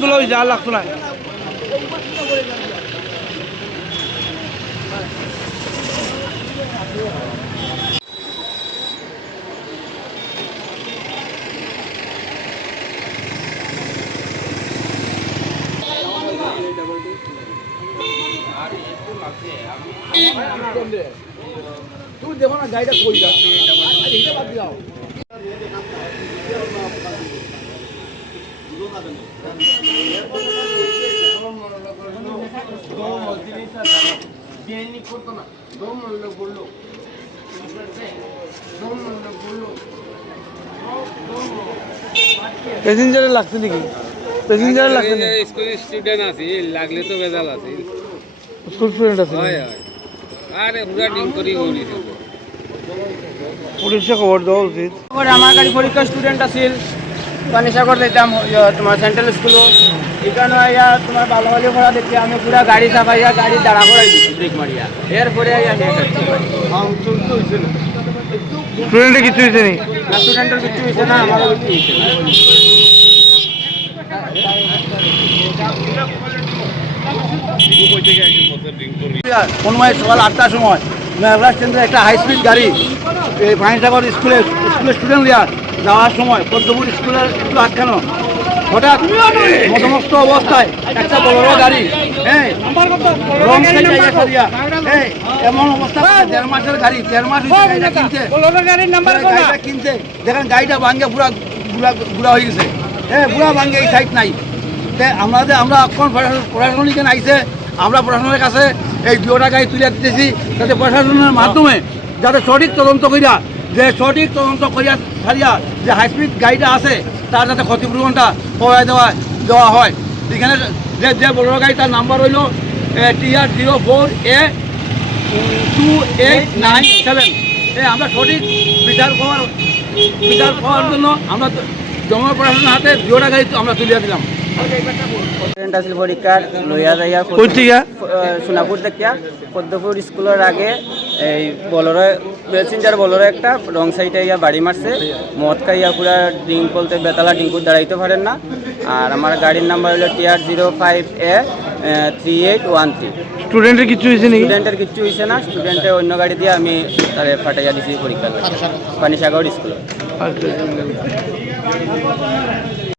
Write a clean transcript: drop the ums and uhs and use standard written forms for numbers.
তোলা হয়েছে, আর লাগতো না। তুমি দেখো না গাড়িটা কই যাচ্ছে, এটা বাদ দাও। প্যাসেঞ্জারে লাগছে নাকি? প্যাসেঞ্জারে লাগছে না, স্কুল স্টুডেন্ট আছে, লাগলে তো বেজাল আছে। স্কুল স্টুডেন্ট আছে। হয় হয়, আরে পুরা ডিম করি গড়িছে। পুলিশে খবর দেওয়া উচিত। আমার গাড়ি পরীক্ষা স্টুডেন্ট আছিল, পানিসাগর যেতাম তোমার সেন্ট্রাল স্কুলও। এখানে আইয়া তোমার ভালো ভালো করা দেখছি, আমি পুরা গাড়ি চাপাইয়া গাড়ি দাঁড়া করাই দিচ্ছি ব্রেক মারিয়া। এরপরে আইয়া স্টুডেন্টে কিছু হয়েছে নি? না, স্টুডেন্টের কিছু হয়েছে না, আমারও কিছু হয়েছে না। কোনোবাই সকাল 8টার সময় মেঘরাজ কেন্দ্রে একটা হাই স্পিড গাড়ি এই পানিসাগর স্কুলের স্টুডেন্ট লিয়া যাওয়ার সময় পদ্মপুর স্কুলের একটু আটকানো, হঠাৎ মধ্যমস্ত অবস্থায় একটা বড় গাড়ি রং সাইড জায়গা সরিয়া এমন অবস্থা, 1.5 মাসের গাড়ি, 1.5 মাস গাড়িটা কিনতে দেখেন গাড়িটা ভাঙ্গে পুরা গুড়া হয়ে গেছে। পুরা ভাঙ্গে, এই সাইড নাই। আমরা এখন প্রশাসনিক আইসে, আমরা প্রশাসনের কাছে এই 2টা গাড়ি তুলে দিতেছি, যাতে প্রশাসনের মাধ্যমে যাতে সঠিক তদন্ত করিয়া ছাড়িয়া যে হাইস্পিড গাড়িটা আছে তার যাতে ক্ষতিপূরণটা পাওয়া দেওয়া হয়। এখানে যে বড় গাড়ি তার নাম্বার হইল TR04A2897। আমরা সঠিক বিচার পাওয়ার জন্য আমরা জমা প্রশাসনের হাতে 2টা গাড়ি আমরা তুলিয়া দিলাম। আছিল পরীক্ষার লইয়া যাইয়া সোনাপুর দেখিয়া পদ্মপুর স্কুলের আগে এই বলরে প্যাসেঞ্জার বলরে একটা রং সাইডে ইয়া বাড়ি মারছে। মদ খাইয়া পুরা ড্রিঙ্ক বলতে বেতালা ডিঙ্কুর দাঁড়াইতে পারেন না। আর আমার গাড়ির নাম্বার হলো TR05A3813। স্টুডেন্টের কিছু হয়েছে নাকি? স্টুডেন্টের কিছু হয়েছে না, স্টুডেন্টের অন্য গাড়ি দিয়ে আমি তারে ফাটাইয়া দিছি পরীক্ষা পানিসাগর স্কুলে। আচ্ছা।